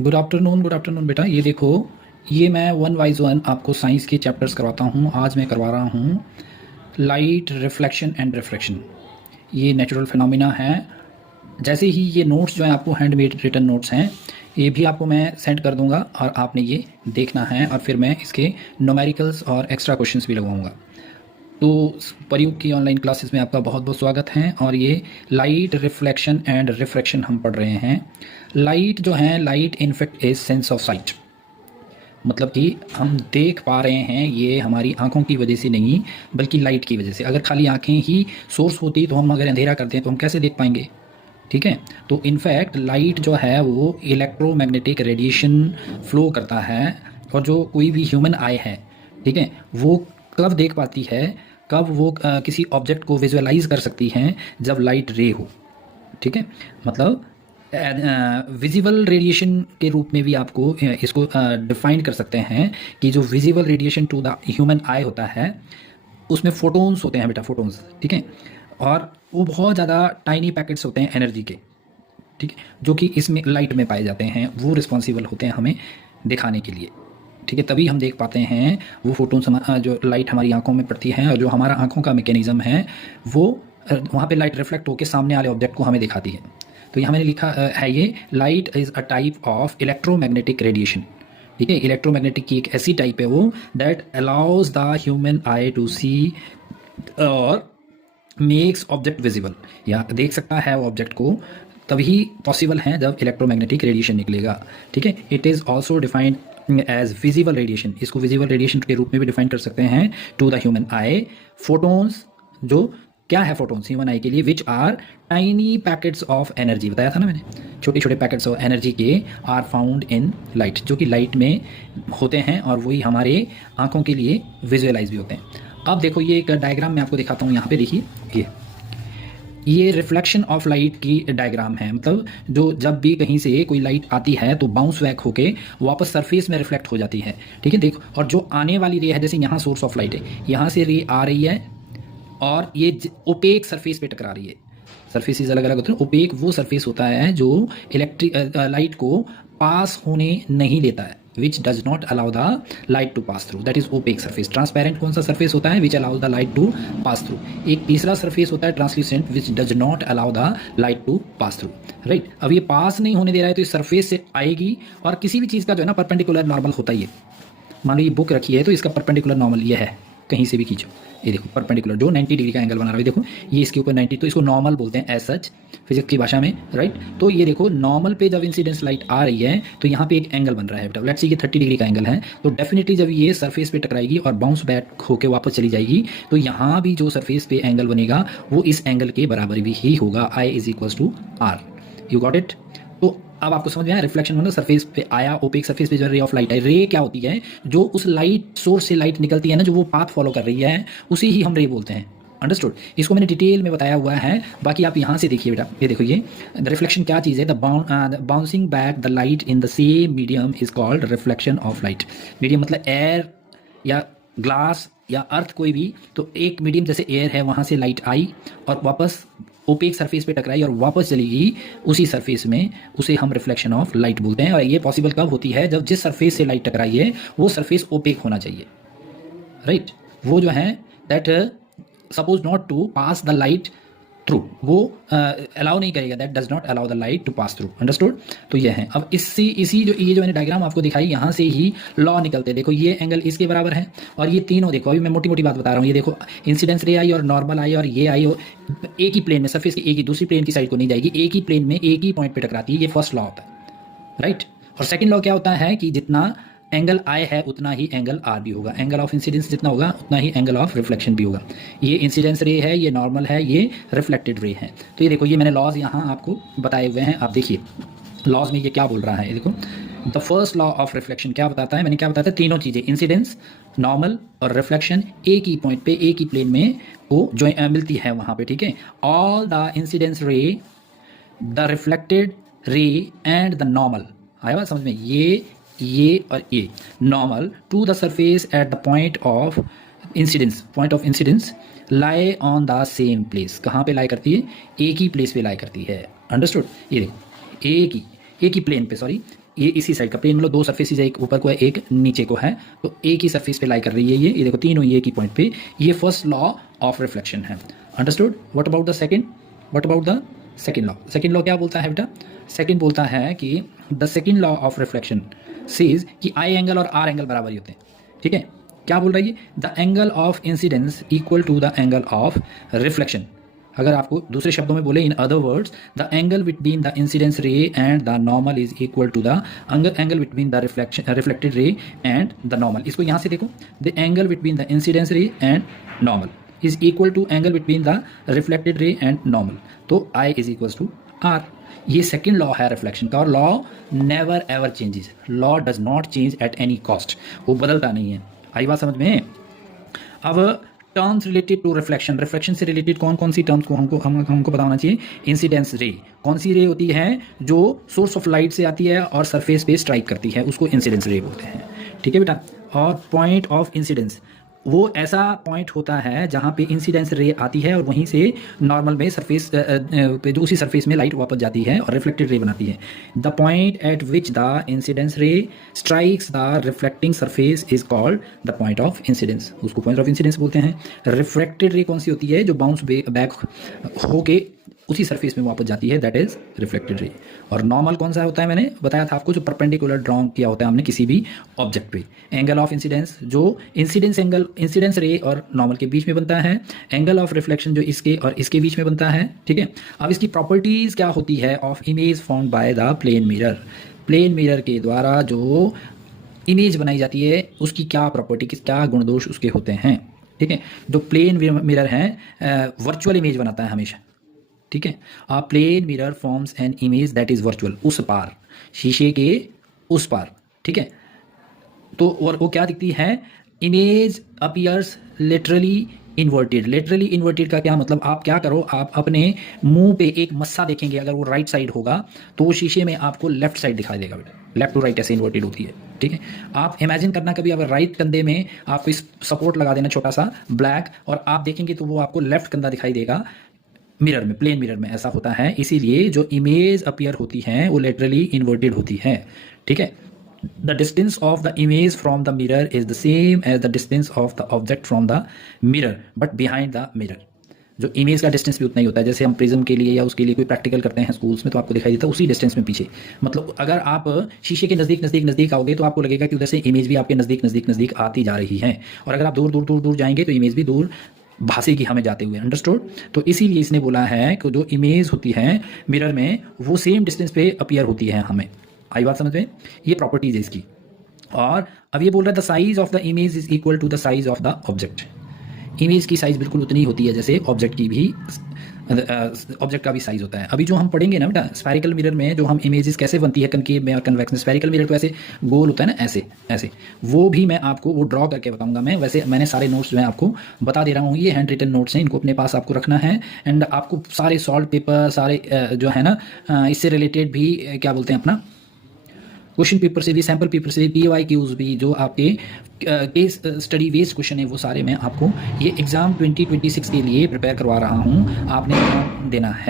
Good afternoon बेटा। ये देखो, ये मैं वन वाइज वन आपको साइंस के चैप्टर्स करवाता हूँ। आज मैं करवा रहा हूँ लाइट रिफ्लेक्शन एंड रिफ्रैक्शन। ये नेचुरल फिनोमिना है। जैसे ही ये नोट्स जो हैं आपको हैंडमेड रिटन नोट्स हैं, ये भी आपको मैं सेंड कर दूंगा और आपने ये देखना है और फिर मैं इसके न्यूमेरिकल्स और एक्स्ट्रा क्वेश्चंस भी लगवाऊंगा। तो प्रयोग की ऑनलाइन क्लासेस में आपका बहुत बहुत स्वागत है। और ये लाइट रिफ्लेक्शन एंड रिफ्रैक्शन हम पढ़ रहे हैं। लाइट जो है, light in fact is sense of site, मतलब कि हम देख पा रहे हैं ये हमारी आंखों की वजह से नहीं बल्कि लाइट की वजह से। अगर खाली आंखें ही सोर्स होती तो हम अगर अंधेरा करते हैं तो हम कैसे देख पाएंगे? ठीक है, तो इनफैक्ट लाइट जो है वो इलेक्ट्रोमैग्नेटिक रेडिएशन फ्लो करता है। और जो कोई भी ह्यूमन आई है, ठीक है, वो कब देख पाती है, कब वो किसी ऑब्जेक्ट को विजुअलाइज कर सकती हैं? जब लाइट रे हो। ठीक है, मतलब विजिबल रेडिएशन के रूप में भी आपको इसको डिफाइन कर सकते हैं कि जो visible radiation to the human eye होता है उसमें फोटोन्स होते हैं बेटा, फोटोन्स। ठीक है, और वो बहुत ज़्यादा टाइनी पैकेट्स होते हैं एनर्जी के, ठीक है, जो कि इसमें लाइट में पाए जाते हैं। वो रिस्पॉन्सिबल होते हैं हमें दिखाने के लिए। ठीक है, तभी हम देख पाते हैं वो फोटोन्स, जो लाइट हमारी आंखों में पड़ती है और जो हमारा आंखों का मैकेनिज्म है वो वहाँ पे लाइट रिफ्लेक्ट होकर सामने वाले ऑब्जेक्ट को हमें दिखाती है। तो यहाँ मैंने लिखा है ये light is a type of electromagnetic radiation. ठीक है, इलेक्ट्रोमैग्नेटिक की एक ऐसी टाइप है वो that allows the human eye to see और मेक्स ऑब्जेक्ट विजिबल, या देख सकता है वो ऑब्जेक्ट को तभी पॉसिबल है जब इलेक्ट्रोमैग्नेटिक रेडिएशन निकलेगा। ठीक है, it is also defined as visible radiation. इसको विजिबल रेडिएशन के रूप में भी डिफाइन कर सकते हैं to the human eye. Photons, जो क्या है फोटोन्स ह्यूमन आई के लिए, which are tiny packets of energy, बताया था ना मैंने, छोटे छोटे पैकेट्स ऑफ एनर्जी के आर फाउंड इन लाइट, जो कि लाइट में होते हैं और वही हमारे आंखों के लिए विजुअलाइज भी होते हैं। अब देखो, ये एक डायग्राम मैं आपको दिखाता हूँ। यहाँ पे देखिए, ये रिफ्लेक्शन ऑफ लाइट की डायग्राम है। मतलब जो जब भी कहीं से कोई लाइट आती है तो बाउंस बैक होके वापस सरफेस में रिफ्लेक्ट हो जाती है। ठीक है, देखो, और जो आने वाली रे है, जैसे यहाँ सोर्स ऑफ लाइट है, यहाँ से रे आ रही है और ये ओपेक सरफेस पे टकरा रही है। सरफेसेस अलग अलग होते हैं। ओपेक वो सरफेस होता है जो इलेक्ट्रिक लाइट को पास होने नहीं देता है, which does not allow the light to pass through, that is opaque surface। Transparent कौन सा सरफेस होता है? which allows the light to pass through। एक तीसरा सरफेस होता है translucent, which does not allow the light to pass through। Right, अब ये पास नहीं होने दे रहा है तो इस सरफेस से आएगी। और किसी भी चीज़ का जो है ना परपेंडिकुलर नॉर्मल होता ही है। मान लो ये बुक रखी है तो इसका परपेंडिकुलर नॉर्मल ये है, कहीं से भी खींचो, ये देखो परपेंडिकुलर जो 90 डिग्री का एंगल बना रहा है, देखो ये इसके ऊपर 90, तो इसको नॉर्मल बोलते हैं एज सच फिजिक्स की भाषा में। राइट, तो ये देखो नॉर्मल पे जब इंसिडेंस लाइट आ रही है तो यहाँ पे एक एंगल बन रहा है बेटा। लेट्स सी कि 30 डिग्री का एंगल है, तो डेफिनेटली जब ये सरफेस पे टकराएगी और बाउंस बैक होकर वापस चली जाएगी तो यहाँ भी जो सरफेस पे एंगल बनेगा वो इस एंगल के बराबर भी ही होगा। I is equal to R. You got it? तो अब आपको समझ में आया, रिफ्लेक्शन मतलब सरफेस पे आया, ओपेक सरफेस पे जो रे ऑफ लाइट है। रे क्या होती है? जो उस लाइट सोर्स से लाइट निकलती है ना, जो वो पाथ फॉलो कर रही है, उसे ही हम रे बोलते हैं। अंडरस्टूड? इसको मैंने डिटेल में बताया हुआ है, बाकी आप यहाँ से देखिए बेटा। ये देखो, ये द रिफ्लेक्शन क्या चीज़ है? The bouncing back the light in the same medium is called reflection of light. Medium मतलब एयर या ग्लास या अर्थ, कोई भी, तो एक मीडियम जैसे एयर है, वहाँ से लाइट आई और वापस ओपेक सरफेस पे टकराई और वापस चली गई उसी सरफेस में, उसे हम रिफ्लेक्शन ऑफ लाइट बोलते हैं। और ये पॉसिबल कब होती है? जब जिस सरफेस से लाइट टकराई है वो सरफेस ओपेक होना चाहिए। राइट, वो जो है that suppose not to pass the light through, वो अलाउ नहीं करेगा, that does not allow the light to pass through. Understood? तो ये है। अब इसी जो ये जो मैंने डायग्राम आपको दिखाई, यहाँ से ही लॉ निकलते हैं। देखो, ये एंगल इसके बराबर है और ये तीनों, देखो अभी मैं मोटी मोटी बात बता रहा हूँ। ये देखो, इंसिडेंस रे आई और नॉर्मल आई और ये आई, और एक ही प्लेन में, सरफेस की एक ही, दूसरी प्लेन की साइड को नहीं जाएगी, एक ही प्लेन में एक ही पॉइंट पे टकराती है। ये फर्स्ट लॉ होता है। राइट, और सेकेंड लॉ क्या होता है कि जितना एंगल आई है उतना ही एंगल आर भी होगा। एंगल ऑफ इंसिडेंस जितना होगा उतना ही एंगल ऑफ रिफ्लेक्शन भी होगा। ये इंसिडेंस रे है, ये नॉर्मल है, ये रिफ्लेक्टेड रे है। तो ये देखो, ये मैंने लॉज यहाँ आपको बताए हुए हैं। आप देखिए लॉज में ये क्या बोल रहा है। ये देखो, the first law of reflection क्या बताता है? मैंने क्या बताया था? तीनों चीज़ें, इंसिडेंस, नॉर्मल और रिफ्लेक्शन, एक ही पॉइंट पे, एक ही प्लेन में वो जो मिलती है वहाँ पे। ठीक है, all the incidence ray, the reflected ray and the normal, आया बात समझ में? ये और ये normal to the surface at the point of incidence lie on the same place. कहाँ पे लाई करती है? एक ही प्लेस पे लाई करती है। अंडरस्टूड? ये देखो, एक ही प्लेन पे, सॉरी, ये इसी साइड का प्लेन मतलब दो सरफेस है, एक ऊपर को है एक नीचे को है, तो एक ही सरफेस पे लाई कर रही है ये देखो तीनों एक ही पॉइंट पे। ये फर्स्ट लॉ ऑफ रिफ्लेक्शन है। Understood? What about the second? What about the second law? Second law क्या बोलता है बेटा? सेकंड बोलता है कि the second law of reflection says कि आई एंगल और आर एंगल बराबर ही होते हैं। ठीक है, क्या बोल रहा है ये? The angle of incidence equal to the angle of reflection. अगर आपको दूसरे शब्दों में बोले, in other words, the angle between the incidence ray and the normal is equal to the angle between the reflected ray and the normal. इसको यहाँ से देखो, the angle between the incidence ray and normal is equal to angle between the reflected ray and normal, तो I is equal to R. ये second law है reflection का, और law never ever changes. Law does not change at any cost, वो बदलता नहीं है। आई बात समझ में? अब terms related to reflection, reflection से रिलेटेड कौन कौन सी टर्म्स को हमको बताना चाहिए? इंसिडेंस रे, कौन सी रे होती है जो सोर्स ऑफ लाइट से आती है और सरफेस पे स्ट्राइक करती है, उसको इंसिडेंस रे बोलते हैं। ठीक है बेटा? और पॉइंट ऑफ इंसिडेंस, वो ऐसा पॉइंट होता है जहाँ पे इंसिडेंस रे आती है और वहीं से नॉर्मल में सरफेस पे जो उसी सरफेस में लाइट वापस जाती है और रिफ्लेक्टेड रे बनाती है। The point eight which the incidence रे strikes the reflecting surface is called the point of incidence, उसको पॉइंट ऑफ इंसिडेंस बोलते हैं। रिफ्लेक्टेड रे कौन सी होती है? जो बाउंस बैक होके उसी सरफेस में वापस जाती है, दैट इज रिफ्लेक्टेड रे। और नॉर्मल कौन सा होता है? मैंने बताया था आपको, जो परपेंडिकुलर ड्रॉ किया होता है हमने किसी भी ऑब्जेक्ट पे। एंगल ऑफ इंसिडेंस जो इंसिडेंस रे और नॉर्मल के बीच में बनता है। एंगल ऑफ रिफ्लेक्शन जो इसके और इसके बीच में बनता है। ठीक है, अब इसकी प्रॉपर्टीज क्या होती है of image formed by the plane mirror. Plane mirror के द्वारा जो इमेज बनाई जाती है उसकी क्या प्रॉपर्टी, क्या गुण दोष उसके होते हैं। ठीक है, जो प्लेन मिरर है वर्चुअल इमेज बनाता है हमेशा। ठीक है, ah plane mirror forms an image that is virtual, उस पार, शीशे के उस पार। ठीक है, तो और वो क्या दिखती है? Image appears literally inverted. Literally inverted का क्या मतलब? आप क्या करो, आप अपने मुंह पे एक मस्सा देखेंगे, अगर वो राइट साइड होगा तो वो शीशे में आपको लेफ्ट साइड दिखाई देगा बेटा। लेफ्ट टू राइट ऐसे इन्वर्टेड होती है। ठीक है, आप इमेजिन करना कभी, अगर राइट कंधे में आपको इस सपोर्ट लगा देना छोटा सा ब्लैक, और आप देखेंगे तो वो आपको लेफ्ट कंधा दिखाई देगा मिरर में, प्लेन मिरर में ऐसा होता है। इसीलिए जो इमेज अपीयर होती है वो लिटरली इन्वर्टेड होती है। ठीक है, the distance of the image from the mirror is the same as the distance of the object from the mirror but behind the mirror. जो इमेज का डिस्टेंस भी उतना ही होता है, जैसे हम प्रिज्म के लिए या उसके लिए कोई प्रैक्टिकल करते हैं स्कूल्स में तो आपको दिखाई देता है उसी डिस्टेंस में पीछे। मतलब अगर आप शीशे के नज़दीक आओगे तो आपको लगेगा कि उधर से इमेज भी आपके नज़दीक आती जा रही है, और अगर आप दूर जाएंगे तो इमेज भी दूर भासेगी हमें जाते हुए। अंडरस्टूड? तो इसीलिए इसने बोला है कि जो इमेज होती है मिरर में वो सेम डिस्टेंस पे अपीयर होती है हमें। आई बात समझ में? ये प्रॉपर्टीज है इसकी। और अब ये बोल रहा है the size of the image is equal to the size of the object. Image की साइज बिल्कुल उतनी होती है जैसे ऑब्जेक्ट की भी, ऑब्जेक्ट का भी साइज होता है। अभी जो हम पढ़ेंगे ना बेटा, स्फेरिकल मिरर में जो हम इमेजेस कैसे बनती है कनकेव में और कन्वेक्स में, स्फेरिकल मिरर तो ऐसे गोल होता है ना, ऐसे वो भी मैं आपको वो ड्रॉ करके बताऊंगा मैं। वैसे मैंने सारे नोट्स जो है आपको बता दे रहा हूँ, ये हैंड रिटन नोट्स हैं, इनको अपने पास आपको रखना है। एंड आपको सारे सॉल्ट पेपर सारे जो है ना इससे रिलेटेड भी क्या बोलते हैं अपना क्वेश्चन पेपर से भी, सैम्पल पेपर से भी, PYQs भी, जो आपके केस स्टडी बेस्ड क्वेश्चन है वो सारे मैं आपको ये एग्जाम 2026 के लिए प्रिपेयर करवा रहा हूँ, आपने देना है।